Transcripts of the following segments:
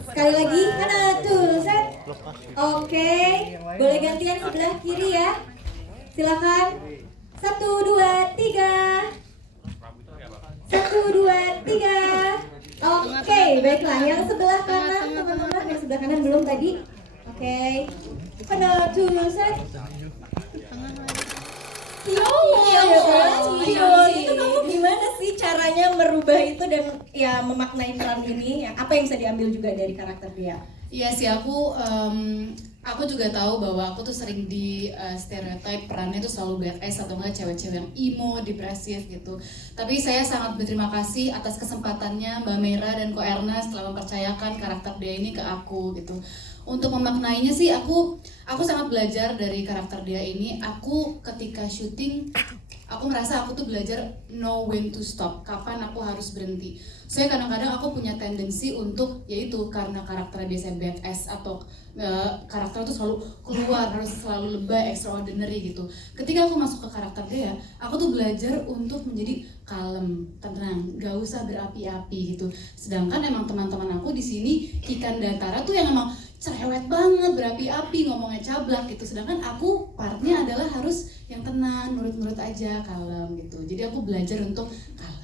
Sekali lagi, mana tuh, set. Oke, boleh gantian sebelah kiri ya. Silakan. 1, 2, 3. 1, 2, 3. Oke, baiklah. Yang sebelah kanan, teman-teman. Yang sebelah kanan belum tadi. Oke. Mana tuh, set. Itu kamu gimana sih caranya merubah itu dan ya memaknai peran ini? Apa yang bisa diambil juga dari karakter dia? Iya sih, aku juga tahu bahwa aku tuh sering di stereotype perannya tuh selalu badass atau enggak cewek-cewek yang emo, depresif gitu. Tapi saya sangat berterima kasih atas kesempatannya Mbak Mera dan Ko Ernest telah mempercayakan karakter dia ini ke aku gitu. Untuk memaknainya sih aku sangat belajar dari karakter dia ini. Aku ketika syuting aku merasa aku tuh belajar know when to stop, kapan aku harus berhenti. Saya kadang-kadang aku punya tendensi untuk yaitu karena karakternya biasanya badass atau karakter itu selalu keluar, harus selalu lebay, extraordinary gitu. Ketika aku masuk ke karakter dia, aku tuh belajar untuk menjadi kalem, tenang, gak usah berapi-api gitu. Sedangkan emang teman-teman aku di sini Kikan dan Tara tuh yang emang cerewet banget, berapi-api, ngomongnya cablak gitu. Sedangkan aku partnya adalah harus yang tenang, nurut-nurut aja, kalem gitu. Jadi aku belajar untuk kalem.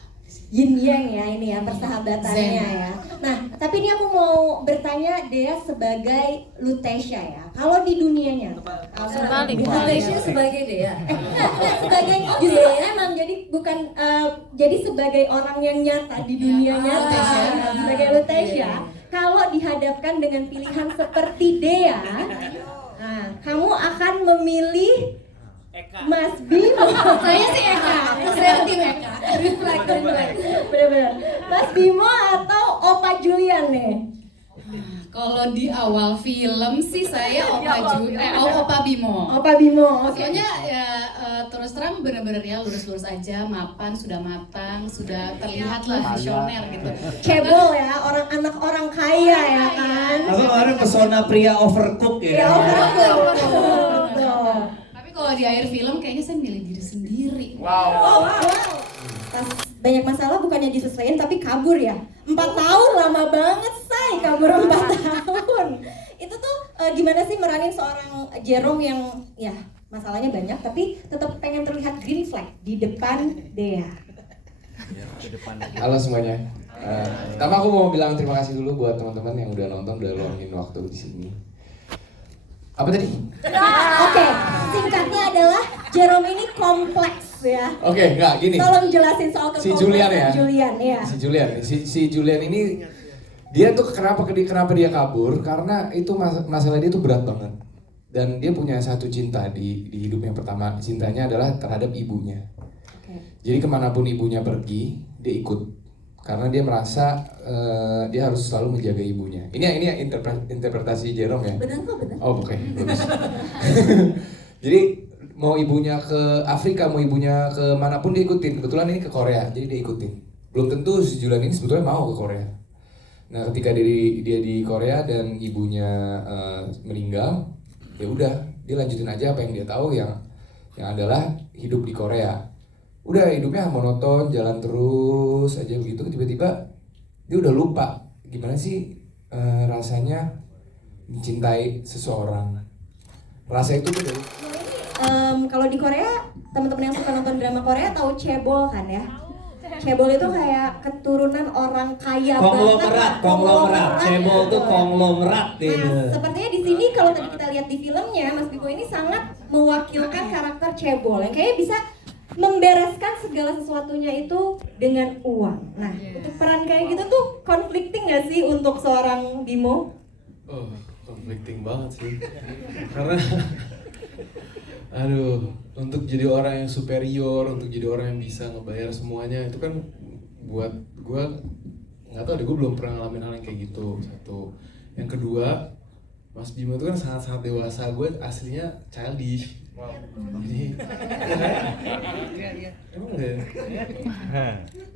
Yin yang ya ini ya persahabatannya ya. Nah, tapi ini aku mau bertanya Dea sebagai Lutetia ya. Kalau di dunianya, Lutetia sebagai Dea. Sebagai justru emang jadi bukan jadi sebagai orang yang nyata di dunia nyata. Sebagai Lutetia, kalau dihadapkan dengan pilihan seperti Dea, nah, kamu akan memilih Mas Bimo. Saya sih Eka, saya tim Eka. Reflect. Bener-bener. Mas Bimo atau Opa Julian nih? Kalau di awal film sih saya Opa Bimo. Opa Bimo. Soalnya ya terus terang bener-bener ya lurus-lurus aja, mapan, sudah matang, sudah terlihat lah visioner gitu. Cebol ya, anak orang kaya ya kan. Apa kemarin pesona pria overcook ya? Ya overcook. Tapi kalau di akhir film kayaknya saya milih diri sendiri. Wow. Pas banyak masalah bukannya diselesaikan tapi kabur ya. 4 tahun lama banget say, kabur 4 tahun. Itu tuh gimana sih meranin seorang Jerome yang ya masalahnya banyak tapi tetap pengen terlihat green flag di depan Dea. Halo semuanya. Pertama aku mau bilang terima kasih dulu buat teman-teman yang udah nonton, udah luangin waktu di sini. Apa tadi? Oke, singkatnya adalah Jerome ini kompleks ya. Oke, enggak gini. Tolong jelasin soal Si Julian ya. Si Julian ini dia tuh kenapa dia kabur? Karena itu masalah dia tuh berat banget. Dan dia punya satu cinta di hidup yang pertama. Cintanya adalah terhadap ibunya. Jadi kemanapun ibunya pergi, dia ikut. Karena dia merasa dia harus selalu menjaga ibunya. Ini interpretasi Jerome ya? Benar kok, benar. Oh oke, bagus. Jadi mau ibunya ke Afrika, mau ibunya ke manapun dia ikutin. Kebetulan ini ke Korea, jadi dia ikutin. Belum tentu si Julian ini sebetulnya mau ke Korea. Nah ketika dia di Korea dan ibunya meninggal, ya udah dia lanjutin aja apa yang dia tahu yang adalah hidup di Korea. Udah hidupnya monoton, jalan terus aja begitu, tiba-tiba dia udah lupa gimana sih rasanya mencintai seseorang. Rasa itu tuh dari kalau di Korea, teman-teman yang suka nonton drama Korea tahu cebol kan ya? Cebol itu kayak keturunan orang kaya banget. Konglomerat. Cebol tuh konglomerat deh. Nah, sepertinya di sini kalau tadi kita lihat di filmnya, Mas Bimo ini sangat mewakilkan karakter cebol yang kayaknya bisa membereskan segala sesuatunya itu dengan uang. Nah, untuk peran kayak gitu tuh conflicting gak sih untuk seorang Bimo? Oh, conflicting banget sih. Karena untuk jadi orang yang superior, untuk jadi orang yang bisa ngebayar semuanya itu kan buat gue nggak tahu deh, gue belum pernah ngalamin hal yang kayak gitu. Satu, yang kedua, Mas Bimo itu kan sangat-sangat dewasa, gue aslinya childish. Wow. Jadi, emang enggak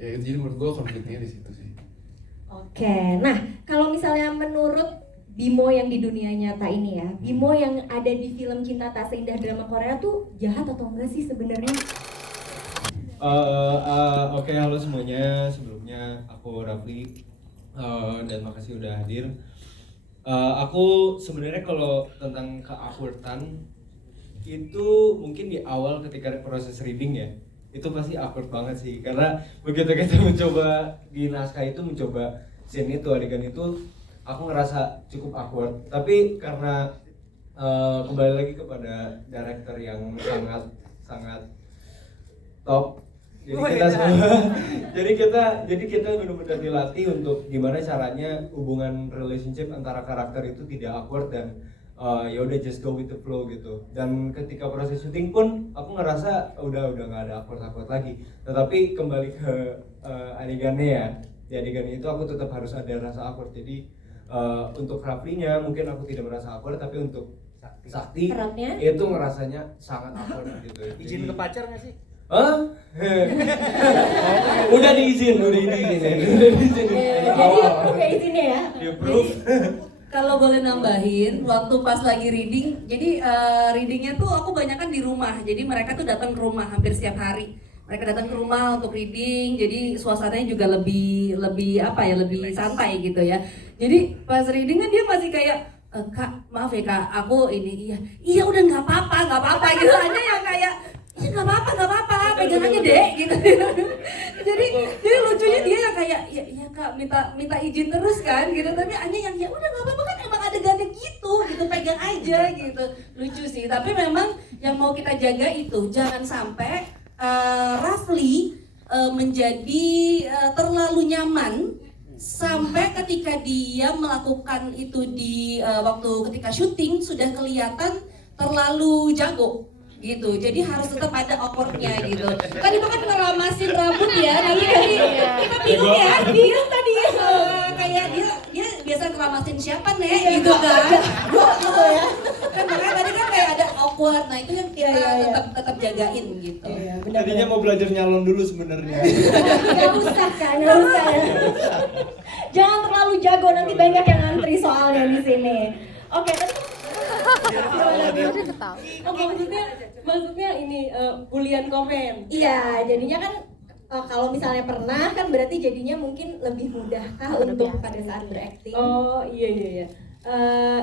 ya? Jadi menurut gue konfliknya di situ sih. Oke, nah kalau misalnya menurut Bimo yang di dunia nyata ini ya, Bimo yang ada di film Cinta Tak Seindah Drama Korea tuh jahat atau enggak sih sebenarnya? Oke, halo semuanya. Sebelumnya aku Rafli. dan makasih udah hadir. Aku sebenarnya kalau tentang keawkwardan itu mungkin di awal ketika proses reading ya, itu pasti awkward banget sih, karena begitu kita mencoba di naskah itu mencoba scene itu, adegan itu, aku ngerasa cukup awkward. Tapi karena kembali lagi kepada director yang sangat top, jadi kita benar-benar dilatih untuk gimana caranya hubungan relationship antara karakter itu tidak awkward dan ya udah just go with the flow gitu. Dan ketika proses syuting pun aku ngerasa udah nggak ada awkward lagi. Tetapi kembali ke adegannya ya, di adegan itu aku tetap harus ada rasa awkward. Jadi untuk Raflinya mungkin aku tidak merasa awkward, tapi untuk Sakti Perannya? itu ngerasanya sangat awkward gitu. Izin ke pacar nggak sih? Hah? Udah diizin. Jadi approve ya izinnya ya. Di approve. Kalau boleh nambahin, waktu pas lagi reading, jadi readingnya tuh aku banyakan di rumah. Jadi mereka tuh datang ke rumah hampir setiap hari. Mereka datang ke rumah untuk reading, jadi suasananya juga lebih santai gitu ya. Jadi pas reading kan dia masih kayak Kak, maaf ya Kak, aku ini iya udah nggak apa-apa gitu aja yang kayak iya nggak apa-apa, pegang aja deh gitu. jadi lucunya dia yang kayak ya Kak minta izin terus kan gitu, tapi Anya yang ya udah nggak apa-apa kan emang adegannya gitu pegang aja gitu. Lucu sih, tapi memang yang mau kita jaga itu jangan sampai Rafli menjadi terlalu nyaman sampai ketika dia melakukan itu di waktu ketika syuting sudah kelihatan terlalu jago gitu, jadi harus tetap ada awkwardnya gitu. Tadi kan ngeramasin rambut ya, nanti kita bingung ya, bingung tadi kayak dia biasa ngeramasin siapa nih gitu kan, gitu ya. Kan makanya tadi kan kayak ada awkward, nah itu yang kita tetap jagain gitu. Tadinya mau belajar nyalon dulu sebenarnya. Nggak usah kan, nggak usah ya. Jangan terlalu jago, nanti banyak yang ngantri soalnya di sini. Oke, tadi maksudnya ini bulian komen. iya, jadinya kan kalau misalnya pernah kan berarti jadinya mungkin lebih mudahkah untuk pada saat berakting. Oh iya.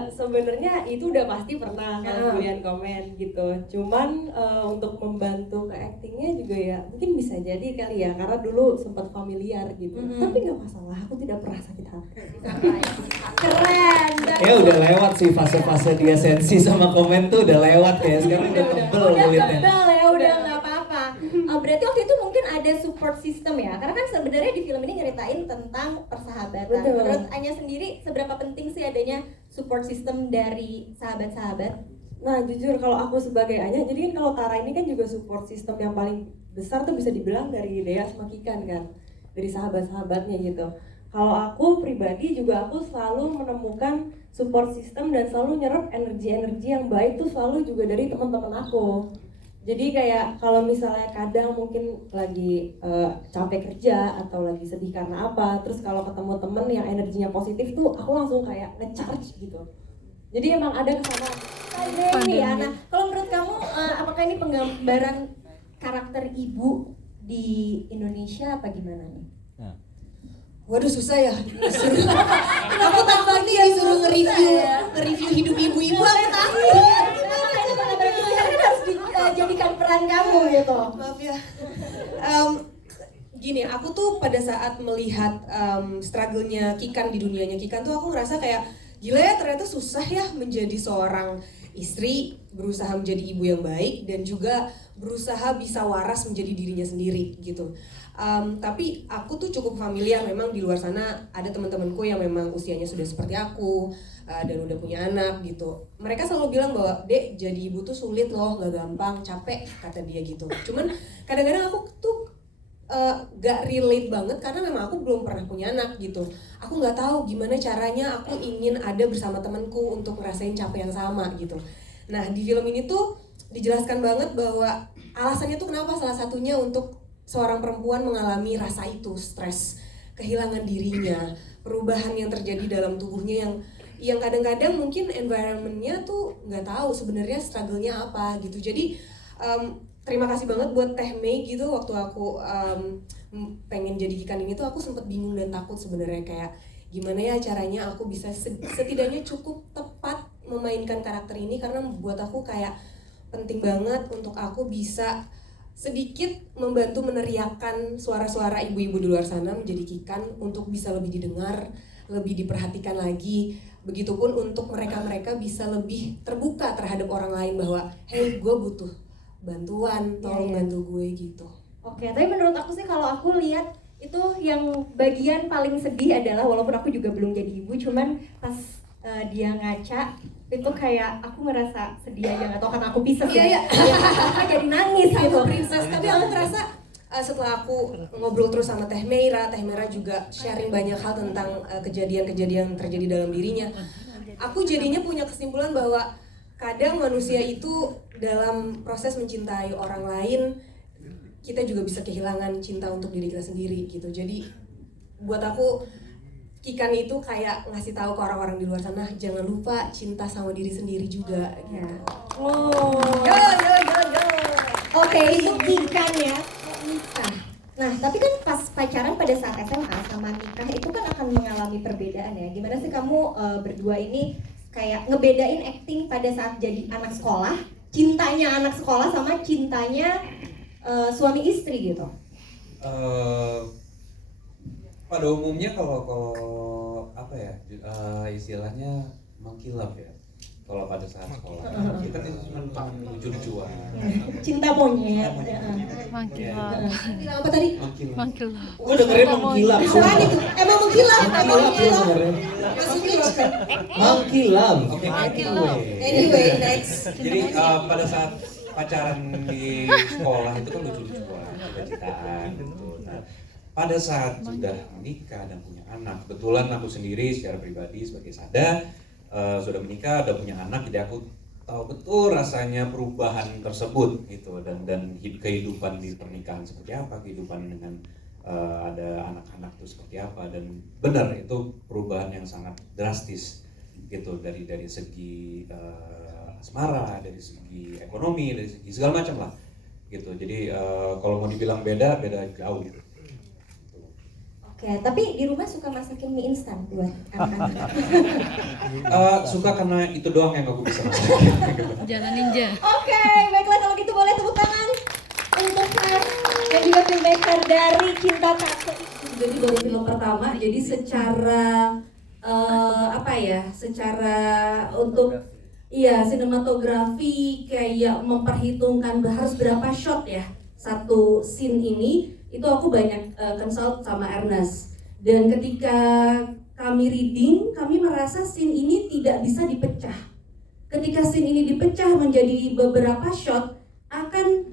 Sebenarnya itu udah pasti pernah kan bulian komen gitu. Cuman untuk membantu ke actingnya juga ya mungkin bisa jadi kali ya, karena dulu sempat familiar gitu. Tapi nggak masalah, aku tidak pernah sakit hati. Keren. Ya udah lewat sih fase-fase dia sensi sama komen tuh udah lewat ya. Sekarang udah tebel Udah kulitnya. tebal ya, udah nggak apa-apa. Berarti waktu itu mungkin ada support system ya, karena kan sebenarnya di film ini nyeritain tentang persahabatan. Betul. Menurut Anya sendiri seberapa penting sih adanya support system dari sahabat-sahabat? Nah jujur kalau aku sebagai Anya, jadi kan kalau Tara ini kan juga support system yang paling besar tuh bisa dibilang dari Dea sama Kikan kan, dari sahabat-sahabatnya gitu. Kalau aku pribadi juga aku selalu menemukan support system dan selalu nyerap energi-energi yang baik tuh selalu juga dari teman-teman aku. Jadi kayak kalau misalnya kadang mungkin lagi capek kerja atau lagi sedih karena apa, terus kalau ketemu temen yang energinya positif tuh aku langsung kayak nge-charge gitu. Jadi emang ada kesana. Pandemi ya. Nah, kalau menurut kamu apakah ini penggambaran karakter ibu di Indonesia apa gimana nih? Waduh susah ya. Aku tanpa nih disuruh nge-review hidup ibu-ibu aku takut. Kan harus dijadikan peran kamu gitu. Maaf ya. Gini, aku tuh pada saat melihat struggle-nya Kikan di dunianya Kikan tuh aku ngerasa kayak gila ya, ternyata susah ya menjadi seorang istri, berusaha menjadi ibu yang baik dan juga berusaha bisa waras menjadi dirinya sendiri gitu. Tapi aku tuh cukup familiar, memang di luar sana ada teman-temanku yang memang usianya sudah seperti aku dan udah punya anak gitu. Mereka selalu bilang bahwa Dek, jadi ibu tuh sulit loh, gak gampang, capek kata dia gitu. Cuman kadang-kadang aku tuh gak relate banget karena memang aku belum pernah punya anak gitu. Aku gak tahu gimana caranya aku ingin ada bersama temanku untuk ngerasain capek yang sama gitu. Nah di film ini tuh dijelaskan banget bahwa alasannya tuh kenapa salah satunya untuk seorang perempuan mengalami rasa itu, stres, kehilangan dirinya, perubahan yang terjadi dalam tubuhnya yang kadang-kadang mungkin environment-nya tuh nggak tahu sebenarnya struggle-nya apa gitu. Jadi terima kasih banget buat Teh Mei gitu, waktu aku pengen jadi Kikan ini tuh aku sempet bingung dan takut sebenarnya kayak gimana ya caranya aku bisa setidaknya cukup tepat memainkan karakter ini, karena buat aku kayak penting banget untuk aku bisa sedikit membantu meneriakkan suara-suara ibu-ibu di luar sana menjadi Kikan untuk bisa lebih didengar, lebih diperhatikan lagi. Begitupun untuk mereka-mereka bisa lebih terbuka terhadap orang lain bahwa hey, gue butuh bantuan, tolong bantu gue gitu. Oke, tapi menurut aku sih kalau aku lihat itu yang bagian paling sedih adalah, walaupun aku juga belum jadi ibu, cuman pas dia ngaca itu kayak aku ngerasa sedih aja, nggak tahu karena aku Pisces ya, aku jadi nangis gitu. Princess, tapi aku ngerasa setelah aku ngobrol terus sama Teh Meira juga sharing banyak hal tentang kejadian-kejadian terjadi dalam dirinya. Aku jadinya punya kesimpulan bahwa kadang manusia itu dalam proses mencintai orang lain, kita juga bisa kehilangan cinta untuk diri kita sendiri gitu. Jadi buat aku Kikan itu kayak ngasih tahu ke orang-orang di luar sana, jangan lupa cinta sama diri sendiri juga gitu. Oh. Oke, itu Kikan ya. Nikah. Nah, tapi kan pas pacaran pada saat SMA sama nikah itu kan akan mengalami perbedaan ya. Gimana sih kamu berdua ini kayak ngebedain acting pada saat jadi anak sekolah, cintanya anak sekolah sama cintanya suami istri gitu? Pada umumnya kalau apa ya, istilahnya mengkilap ya. Kalau pada saat sekolah kita itu cuma lucu-lucuan. Cinta monyet. Bilang apa tadi? Mengkilap. Gue dengerin mengkilap. Apaan itu? Emang mengkilap? Mengkilap. Oke, Anyway, next. Jadi pada saat pacaran di sekolah itu kan lucu-lucuan, cita-citaan gitu. Nah, pada saat sudah menikah dan punya anak, kebetulan aku sendiri secara pribadi sebagai Sada sudah menikah, udah punya anak, jadi aku tahu betul rasanya perubahan tersebut gitu, dan kehidupan di pernikahan seperti apa, kehidupan dengan ada anak-anak itu seperti apa, dan benar itu perubahan yang sangat drastis gitu dari segi asmara, dari segi ekonomi, dari segi segala macam lah gitu. Jadi kalau mau dibilang beda jauh gitu. Oke, tapi di rumah suka masakin mie instan buat anak-anak? Suka karena itu doang yang aku bisa masak. Jalan ninja. Oke, baiklah kalau gitu boleh tepuk tangan untuk Far dan juga filmmaker dari Cinta Tato. Jadi baru film pertama, jadi secara secara untuk sinematografi kayak memperhitungkan harus berapa shot ya satu scene ini, itu aku banyak consult sama Ernest. Dan ketika kami reading, kami merasa scene ini tidak bisa dipecah. Ketika scene ini dipecah menjadi beberapa shot, akan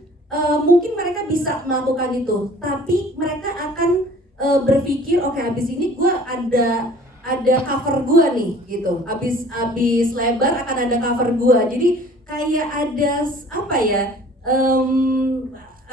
mungkin mereka bisa melakukan itu, tapi mereka akan berpikir oke, habis ini gue ada cover gue nih gitu, habis lebar akan ada cover gue, jadi kayak ada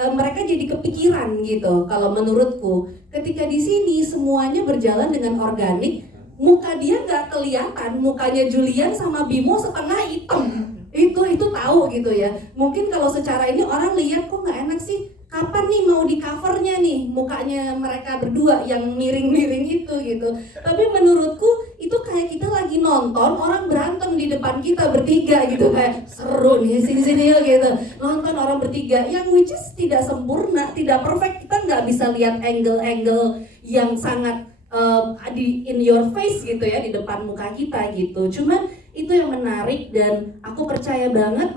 mereka jadi kepikiran gitu. Kalau menurutku ketika di sini semuanya berjalan dengan organik, muka dia nggak kelihatan, mukanya Julian sama Bimo setengah hitam, itu tahu gitu ya. Mungkin kalau secara ini orang lihat kok nggak enak sih, kapan nih mau di covernya nih mukanya mereka berdua yang miring-miring itu gitu. Tapi menurutku itu kayak kita lagi nonton orang berantem di depan kita bertiga gitu, kayak seru nih sini-sini gitu, nonton orang bertiga yang which is tidak sempurna, tidak perfect. Kita nggak bisa lihat angle-angle yang sangat in your face gitu ya di depan muka kita gitu. Cuman itu yang menarik dan aku percaya banget